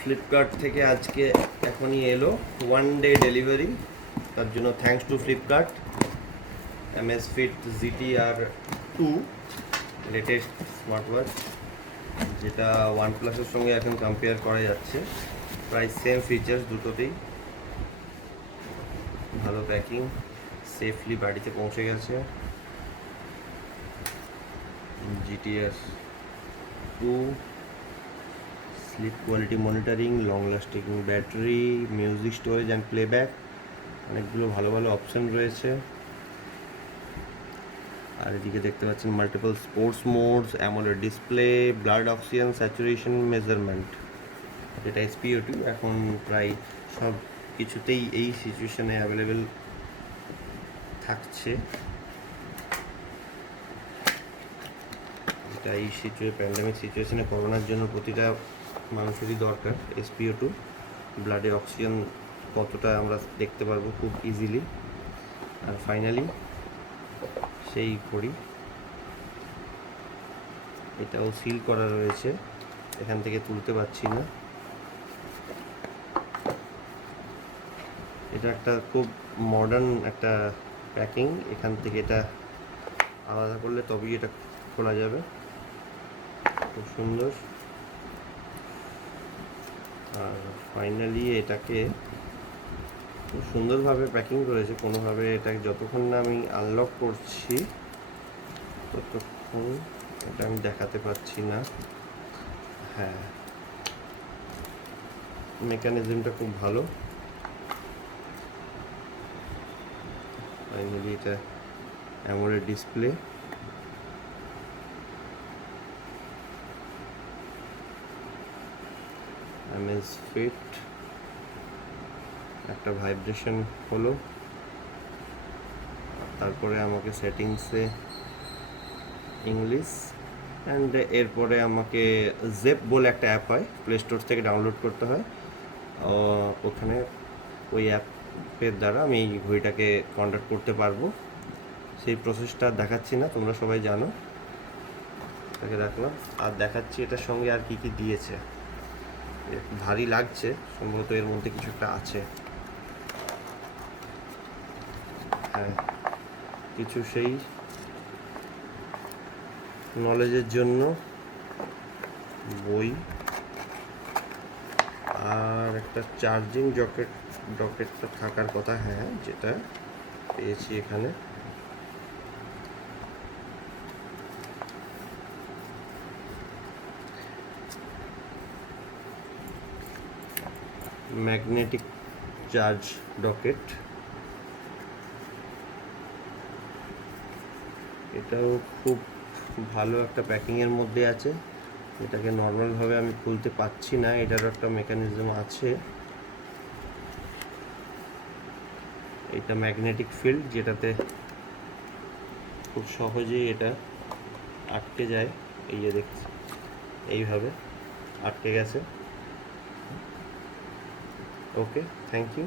Flipkart থেকে আজকে এখনই এলো, ওয়ান ডে ডেলিভারি। তার জন্য thanks to Flipkart. Amazfit gtr2 latest smart watch, যেটা ওয়ানপ্লাসের সঙ্গে এখন কম্পেয়ার করা যাচ্ছে। প্রায় সেম ফিচার্স দুটোতেই। ভালো প্যাকিং, সেফলি বাড়িতে পৌঁছে গেছে। gtr2 slip quality monitoring, long lasting battery, music storage and playback, অনেকগুলো ভালো ভালো অপশান রয়েছে। আর এদিকে দেখতে পাচ্ছেন multiple sports modes, AMOLED display, blood oxygen saturation measurement, যেটা SpO2 এখন প্রায় সব কিছুতেই এই সিচুয়েশনে অ্যাভেলেবেল থাকছে। এটা এই প্যান্ডামিক সিচুয়েশনে করোনার জন্য প্রতিটা মানুষেরই দরকার। SpO2 ব্লাডে অক্সিজেন কতটা আমরা দেখতে পারবো খুব ইজিলি। আর ফাইনালি সেই ঘড়ি, এটাও সিল করা রয়েছে, এখান থেকে তুলতে পারছি না। এটা একটা খুব মডার্ন একটা প্যাকিং, এখান থেকে এটা আলাদা করলে তবেই এটা খোলা যাবে। খুব সুন্দর। আর ফাইনালি এটাকে খুব সুন্দরভাবে প্যাকিং করেছে। কোনোভাবে এটাকে যতক্ষণ না আমি আনলক করছি ততক্ষণ এটা আমি দেখাতে পারছি না। হ্যাঁ, মেকানিজমটা খুব ভালো। ফাইনালি এটা অ্যামোলেড ডিসপ্লে, Amazfit, একটা ভাইব্রেশন হলো। তারপরে আমাকে সেটিংসে ইংলিশ, অ্যান্ড এরপরে আমাকে জেপ বলে একটা অ্যাপ হয়, প্লে স্টোর থেকে ডাউনলোড করতে হয়। ওখানে ওই অ্যাপের দ্বারা আমি এই ঘড়িটাকে কন্ট্যাক্ট করতে পারবো। সেই প্রসেসটা দেখাচ্ছি না, তোমরা সবাই জানো। এটাকে রাখলাম আর দেখাচ্ছি এটার সঙ্গে আর কি কি দিয়েছে। ভারী লাগছে, সম্ভবত এর মধ্যে কিছু একটা আছে। হ্যাঁ, কিছু সেই নলেজের জন্য বই, আর একটা চার্জিং ডকেটটা থাকার কথা। হ্যাঁ, যেটা পেয়েছি এখানে। ম্যাগনেটিক চার্জ ডকেট, এটাও খুব ভালো একটা প্যাকিংয়ের মধ্যে আছে। এটাকে নর্মালভাবে আমি খুলতে পারছি না, এটারও একটা মেকানিজম আছে। এটা ম্যাগনেটিক ফিল্ড, যেটাতে খুব সহজেই এটা আটকে যায়। এই যে দেখছি, এইভাবে আটকে গেছে। ওকে, থ্যাংক ইউ।